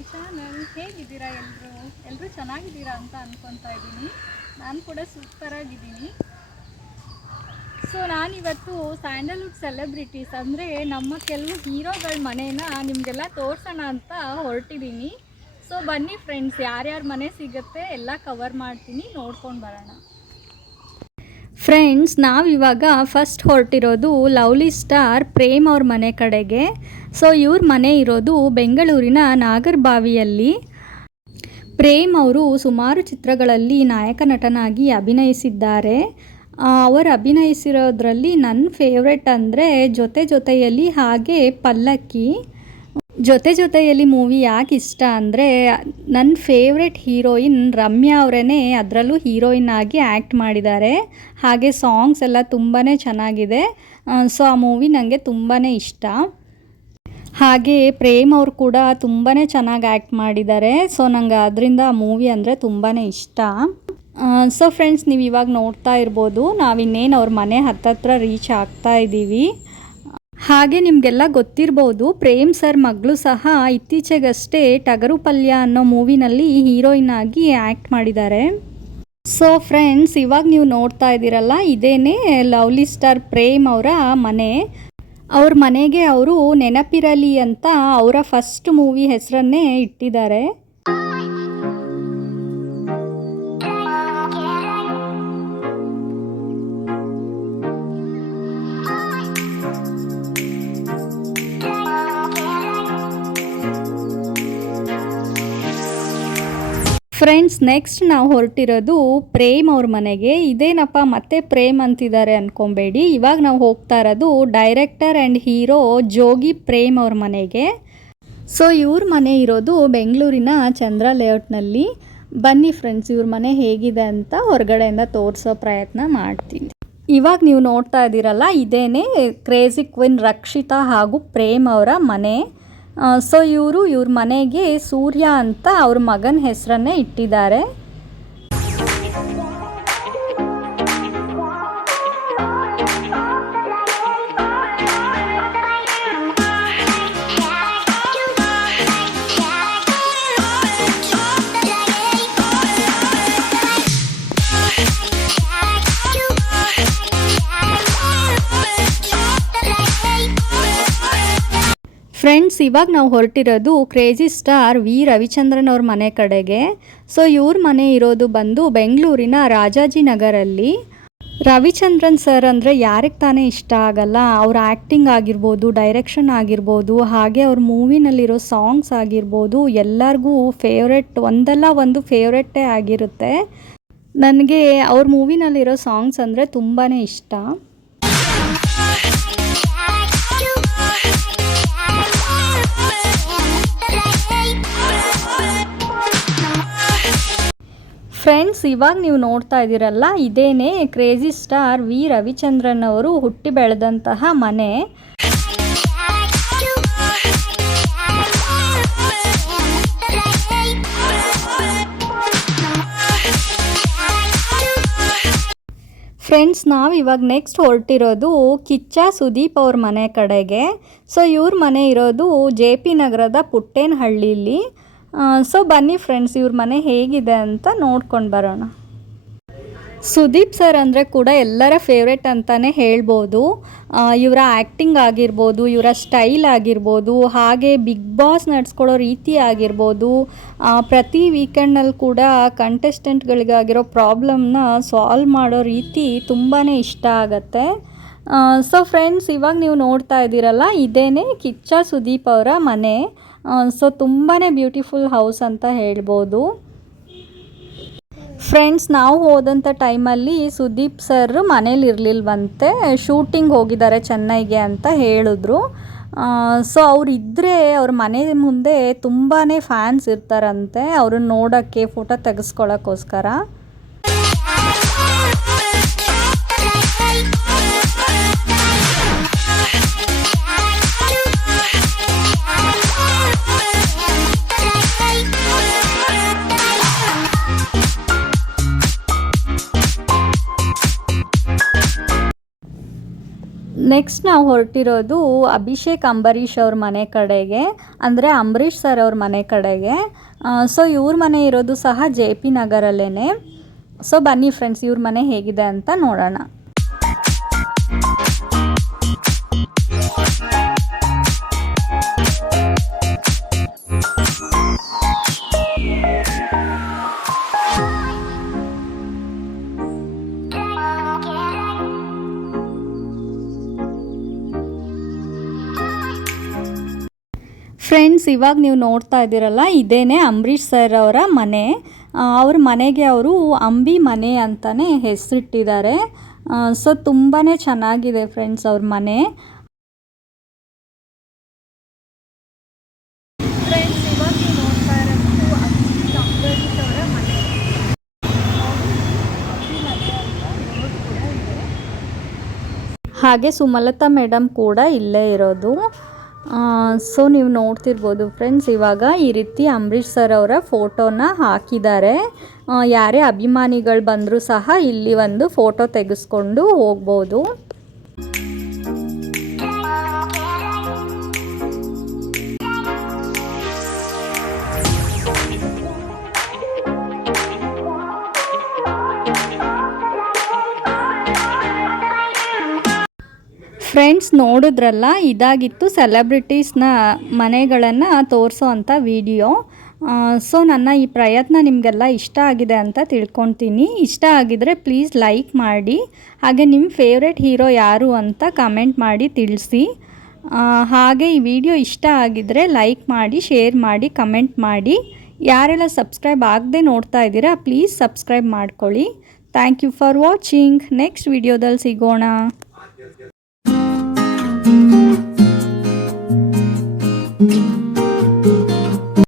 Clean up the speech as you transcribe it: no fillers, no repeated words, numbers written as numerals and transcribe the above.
My channel. ಹೇಗಿದ್ದೀರಾ ಎಲ್ಲರೂ ಚೆನ್ನಾಗಿದ್ದೀರಾ ಅಂತ ಅನ್ಕೊತಾ ಇದ್ದೀನಿ. ನಾನು ಕೂಡ ಸೂಪರ್ ಆಗಿದ್ದೀನಿ. ಸೊ ನಾನಿವತ್ತು ಸ್ಯಾಂಡಲ್ವುಡ್ ಸೆಲೆಬ್ರಿಟೀಸ್ ಅಂದರೆ ನಮ್ಮ ಕೆಲವು ಹೀರೋಗಳ ಮನೇನ ನಿಮಗೆಲ್ಲ ತೋರಿಸೋಣ ಅಂತ ಹೊರಟಿದ್ದೀನಿ. ಸೊ ಬನ್ನಿ ಫ್ರೆಂಡ್ಸ್, ಯಾರ್ಯಾರ ಮನೆ ಸಿಗುತ್ತೆ ಎಲ್ಲ ಕವರ್ ಮಾಡ್ತೀನಿ, ನೋಡ್ಕೊಂಡು ಬರೋಣ. ಫ್ರೆಂಡ್ಸ್, ನಾವಿವಾಗ ಫಸ್ಟ್ ಹೊರಟಿರೋದು ಲವ್ಲಿ ಸ್ಟಾರ್ ಪ್ರೇಮ್ ಅವ್ರ ಮನೆ ಕಡೆಗೆ. ಸೊ ಇವ್ರ ಮನೆ ಇರೋದು ಬೆಂಗಳೂರಿನ ನಾಗರಬಾವಿಯಲ್ಲಿ. ಪ್ರೇಮ್ ಅವರು ಸುಮಾರು ಚಿತ್ರಗಳಲ್ಲಿ ನಾಯಕ ನಟನಾಗಿ ಅಭಿನಯಿಸಿದ್ದಾರೆ. ಅವರು ಅಭಿನಯಿಸಿರೋದ್ರಲ್ಲಿ ನನ್ನ ಫೇವ್ರೆಟ್ ಅಂದರೆ ಜೊತೆ ಜೊತೆಯಲ್ಲಿ ಹಾಗೆ ಪಲ್ಲಕ್ಕಿ. ಜೊತೆಯಲ್ಲಿ ಮೂವಿ ಯಾಕೆ ಇಷ್ಟ ಅಂದರೆ ನನ್ನ ಫೇವ್ರೆಟ್ ಹೀರೋಯಿನ್ ರಮ್ಯಾ ಅವರೇ ಅದರಲ್ಲೂ ಹೀರೋಯಿನ್ ಆಗಿ ಆ್ಯಕ್ಟ್ ಮಾಡಿದ್ದಾರೆ. ಹಾಗೆ ಸಾಂಗ್ಸ್ ಎಲ್ಲ ತುಂಬಾ ಚೆನ್ನಾಗಿದೆ. ಸೊ ಆ ಮೂವಿ ನನಗೆ ತುಂಬಾ ಇಷ್ಟ. ಹಾಗೆ ಪ್ರೇಮ್ ಅವರು ಕೂಡ ತುಂಬಾ ಚೆನ್ನಾಗಿ ಆ್ಯಕ್ಟ್ ಮಾಡಿದ್ದಾರೆ. ಸೊ ನಂಗೆ ಅದರಿಂದ ಆ ಮೂವಿ ಅಂದರೆ ತುಂಬಾ ಇಷ್ಟ. ಸೊ ಫ್ರೆಂಡ್ಸ್, ನೀವು ಇವಾಗ ನೋಡ್ತಾ ಇರ್ಬೋದು, ನಾವಿನ್ನೇನು ಅವ್ರ ಮನೆ ಹತ್ತತ್ರ ರೀಚ್ ಆಗ್ತಾ ಇದ್ದೀವಿ. ಹಾಗೆ ನಿಮಗೆಲ್ಲ ಗೊತ್ತಿರ್ಬೋದು, ಪ್ರೇಮ್ ಸರ್ ಮಗಳು ಸಹ ಇತ್ತೀಚೆಗಷ್ಟೇ ಟಗರು ಪಲ್ಯ ಅನ್ನೋ ಮೂವಿನಲ್ಲಿ ಹೀರೋಯಿನ್ ಆಗಿ ಆ್ಯಕ್ಟ್ ಮಾಡಿದ್ದಾರೆ. ಸೊ ಫ್ರೆಂಡ್ಸ್, ಇವಾಗ ನೀವು ನೋಡ್ತಾ ಇದ್ದೀರಲ್ಲ, ಇದೇನೇ ಲವ್ಲಿ ಸ್ಟಾರ್ ಪ್ರೇಮ್ ಅವರ ಮನೆ. ಅವ್ರ ಮನೆಗೆ ಅವರು ನೆನಪಿರಲಿ ಅಂತ ಅವರ ಫಸ್ಟ್ ಮೂವಿ ಹೆಸರನ್ನೇ ಇಟ್ಟಿದ್ದಾರೆ. ಫ್ರೆಂಡ್ಸ್, ನೆಕ್ಸ್ಟ್ ನಾವು ಹೊರಟಿರೋದು ಪ್ರೇಮ್ ಅವ್ರ ಮನೆಗೆ. ಇದೇನಪ್ಪ ಮತ್ತೆ ಪ್ರೇಮ್ ಅಂತಿದ್ದಾರೆ ಅಂದ್ಕೊಬೇಡಿ. ಇವಾಗ ನಾವು ಹೋಗ್ತಾ ಇರೋದು ಡೈರೆಕ್ಟರ್ ಆ್ಯಂಡ್ ಹೀರೋ ಜೋಗಿ ಪ್ರೇಮ್ ಅವ್ರ ಮನೆಗೆ. ಸೊ ಇವ್ರ ಮನೆ ಇರೋದು ಬೆಂಗಳೂರಿನ ಚಂದ್ರ ಲೇಔಟ್ನಲ್ಲಿ. ಬನ್ನಿ ಫ್ರೆಂಡ್ಸ್, ಇವ್ರ ಮನೆ ಹೇಗಿದೆ ಅಂತ ಹೊರಗಡೆಯಿಂದ ತೋರಿಸೋ ಪ್ರಯತ್ನ ಮಾಡ್ತೀನಿ. ಇವಾಗ ನೀವು ನೋಡ್ತಾ ಇದ್ದೀರಲ್ಲ, ಇದೇನೇ ಕ್ರೇಜಿ ಕ್ವೀನ್ ರಕ್ಷಿತಾ ಹಾಗೂ ಪ್ರೇಮ್ ಅವರ ಮನೆ. ಸೊ ಇವ್ರ ಮನೆಗೆ ಸೂರ್ಯ ಅಂತ ಅವ್ರ ಮಗನ ಹೆಸರನ್ನೇ ಇಟ್ಟಿದ್ದಾರೆ. ಫ್ರೆಂಡ್ಸ್, ಇವಾಗ ನಾವು ಹೊರಟಿರೋದು ಕ್ರೇಜಿ ಸ್ಟಾರ್ ವಿ ರವಿಚಂದ್ರನ್ ಅವ್ರ ಮನೆ ಕಡೆಗೆ. ಸೊ ಇವ್ರ ಮನೆ ಇರೋದು ಬಂದು ಬೆಂಗಳೂರಿನ ರಾಜಾಜಿನಗರಲ್ಲಿ. ರವಿಚಂದ್ರನ್ ಸರ್ ಅಂದರೆ ಯಾರಿಗೆ ತಾನೇ ಇಷ್ಟ ಆಗಲ್ಲ. ಅವ್ರ ಆ್ಯಕ್ಟಿಂಗ್ ಆಗಿರ್ಬೋದು, ಡೈರೆಕ್ಷನ್ ಆಗಿರ್ಬೋದು, ಹಾಗೆ ಅವ್ರ ಮೂವಿನಲ್ಲಿರೋ ಸಾಂಗ್ಸ್ ಆಗಿರ್ಬೋದು, ಎಲ್ಲರಿಗೂ ಫೇವ್ರೆಟ್, ಒಂದಲ್ಲ ಒಂದು ಫೇವ್ರೆಟ್ಟೇ ಆಗಿರುತ್ತೆ. ನನಗೆ ಅವ್ರ ಮೂವಿನಲ್ಲಿರೋ ಸಾಂಗ್ಸ್ ಅಂದರೆ ತುಂಬಾ ಇಷ್ಟ. ಫ್ರೆಂಡ್ಸ್, ಇವಾಗ ನೀವು ನೋಡ್ತಾ ಇದ್ದೀರಲ್ಲ, ಇದೇನೇ ಕ್ರೇಜಿ ಸ್ಟಾರ್ ವಿ ರವಿಚಂದ್ರನ್ ಅವರು ಹುಟ್ಟಿ ಬೆಳೆದಂತಹ ಮನೆ. ಫ್ರೆಂಡ್ಸ್, ನಾವು ಇವಾಗ ನೆಕ್ಸ್ಟ್ ಹೊರಟಿರೋದು ಕಿಚ್ಚ ಸುದೀಪ್ ಅವ್ರ ಮನೆ ಕಡೆಗೆ. ಸೊ ಇವ್ರ ಮನೆ ಇರೋದು JP ನಗರದ ಪುಟ್ಟೇನಹಳ್ಳಿಲಿ. ಸೊ ಬನ್ನಿ ಫ್ರೆಂಡ್ಸ್, ಇವ್ರ ಮನೆ ಹೇಗಿದೆ ಅಂತ ನೋಡ್ಕೊಂಡು ಬರೋಣ. ಸುದೀಪ್ ಸರ್ ಅಂದರೆ ಕೂಡ ಎಲ್ಲರ ಫೇವ್ರೆಟ್ ಅಂತಲೇ ಹೇಳ್ಬೋದು. ಇವರ ಆ್ಯಕ್ಟಿಂಗ್ ಆಗಿರ್ಬೋದು, ಇವರ ಸ್ಟೈಲ್ ಆಗಿರ್ಬೋದು, ಹಾಗೆ ಬಿಗ್ ಬಾಸ್ ನಡೆಸ್ಕೊಡೋ ರೀತಿ ಆಗಿರ್ಬೋದು, ಪ್ರತಿ ವೀಕೆಂಡ್ನಲ್ಲಿ ಕೂಡ ಕಂಟೆಸ್ಟೆಂಟ್ಗಳಿಗಾಗಿರೋ ಪ್ರಾಬ್ಲಮ್ನ ಸಾಲ್ವ್ ಮಾಡೋ ರೀತಿ ತುಂಬಾ ಇಷ್ಟ ಆಗುತ್ತೆ. ಸೊ ಫ್ರೆಂಡ್ಸ್, ಇವಾಗ ನೀವು ನೋಡ್ತಾ ಇದ್ದೀರಲ್ಲ, ಇದೇನೇ ಕಿಚ್ಚ ಸುದೀಪ್ ಅವರ ಮನೆ. ಸೊ ತುಂಬಾ ಬ್ಯೂಟಿಫುಲ್ ಹೌಸ್ ಅಂತ ಹೇಳ್ಬೋದು. ಫ್ರೆಂಡ್ಸ್, ನಾವು ಹೋದಂಥ ಟೈಮಲ್ಲಿ ಸುದೀಪ್ ಸರ್ ಮನೇಲಿ ಇರಲಿಲ್ವಂತೆ, ಶೂಟಿಂಗ್ ಹೋಗಿದ್ದಾರೆ ಚೆನ್ನೈಗೆ ಅಂತ ಹೇಳಿದ್ರು. ಸೊ ಅವರಿದ್ದರೆ ಅವ್ರ ಮನೆ ಮುಂದೆ ತುಂಬಾ ಫ್ಯಾನ್ಸ್ ಇರ್ತಾರಂತೆ, ಅವ್ರನ್ನ ನೋಡೋಕ್ಕೆ, ಫೋಟೋ ತೆಗೆಸ್ಕೊಳ್ಳೋಕ್ಕೋಸ್ಕರ. ನೆಕ್ಸ್ಟ್ ನಾವು ಹೊರಟಿರೋದು ಅಭಿಷೇಕ್ ಅಂಬರೀಷ್ ಅವ್ರ ಮನೆ ಕಡೆಗೆ, ಅಂದರೆ ಅಂಬರೀಷ್ ಸರ್ ಅವ್ರ ಮನೆ ಕಡೆಗೆ. ಸೊ ಇವ್ರ ಮನೆ ಇರೋದು ಸಹ JP ನಗರಲ್ಲೇ. ಸೊ ಬನ್ನಿ ಫ್ರೆಂಡ್ಸ್, ಇವ್ರ ಮನೆ ಹೇಗಿದೆ ಅಂತ ನೋಡೋಣ. ಫ್ರೆಂಡ್ಸ್, ಇವಾಗ ನೀವು ನೋಡ್ತಾ ಇದ್ದೀರಲ್ಲ, ಇದೇನೆ ಅಂಬರೀಷ್ ಸರ್ ಅವರ ಮನೆ. ಅವ್ರ ಮನೆಗೆ ಅವರು ಅಂಬಿ ಮನೆ ಅಂತಲೇ ಹೆಸರಿಟ್ಟಿದ್ದಾರೆ. ಸೊ ತುಂಬಾ ಚೆನ್ನಾಗಿದೆ ಫ್ರೆಂಡ್ಸ್ ಅವ್ರ ಮನೆ. ಫ್ರೆಂಡ್ಸ್, ಇವಾಗ ನೀವು ನೋಡ್ತಾ ಇರೋದು ಅಂಬರೀಷ್ ಅವರ ಮನೆ. ಹಾಗೆ ಸುಮಲತಾ ಮೇಡಮ್ ಕೂಡ ಇಲ್ಲೇ ಇರೋದು. ಸೊ ನೀವು ನೋಡ್ತಿರ್ಬೋದು ಫ್ರೆಂಡ್ಸ್, ಇವಾಗ ಈ ರೀತಿ ಅಂಬರೀಷ್ ಸರ್ ಅವರ ಫೋಟೋನ ಹಾಕಿದ್ದಾರೆ. ಯಾರೇ ಅಭಿಮಾನಿಗಳು ಬಂದರೂ ಸಹ ಇಲ್ಲಿ ಒಂದು ಫೋಟೋ ತೆಗೆಸ್ಕೊಂಡು ಹೋಗ್ಬೋದು. ಫ್ರೆಂಡ್ಸ್, ನೋಡಿದ್ರಲ್ಲ, ಇದಾಗಿತ್ತು ಸೆಲೆಬ್ರಿಟೀಸ್ನ ಮನೆಗಳನ್ನು ತೋರಿಸೋ ಅಂಥ ವಿಡಿಯೋ. ಸೊ ನನ್ನ ಈ ಪ್ರಯತ್ನ ನಿಮಗೆಲ್ಲ ಇಷ್ಟ ಆಗಿದೆ ಅಂತ ತಿಳ್ಕೊತೀನಿ. ಇಷ್ಟ ಆಗಿದರೆ ಪ್ಲೀಸ್ ಲೈಕ್ ಮಾಡಿ. ಹಾಗೆ ನಿಮ್ಮ ಫೇವ್ರೆಟ್ ಹೀರೋ ಯಾರು ಅಂತ ಕಮೆಂಟ್ ಮಾಡಿ ತಿಳಿಸಿ. ಹಾಗೆ ಈ ವಿಡಿಯೋ ಇಷ್ಟ ಆಗಿದರೆ ಲೈಕ್ ಮಾಡಿ, ಶೇರ್ ಮಾಡಿ, ಕಮೆಂಟ್ ಮಾಡಿ. ಯಾರೆಲ್ಲ ಸಬ್ಸ್ಕ್ರೈಬ್ ಆಗದೆ ನೋಡ್ತಾ ಇದ್ದೀರಾ ಪ್ಲೀಸ್ ಸಬ್ಸ್ಕ್ರೈಬ್ ಮಾಡ್ಕೊಳ್ಳಿ. Thank you for watching. Next ವಿಡಿಯೋದಲ್ಲಿ ಸಿಗೋಣ. Thank you.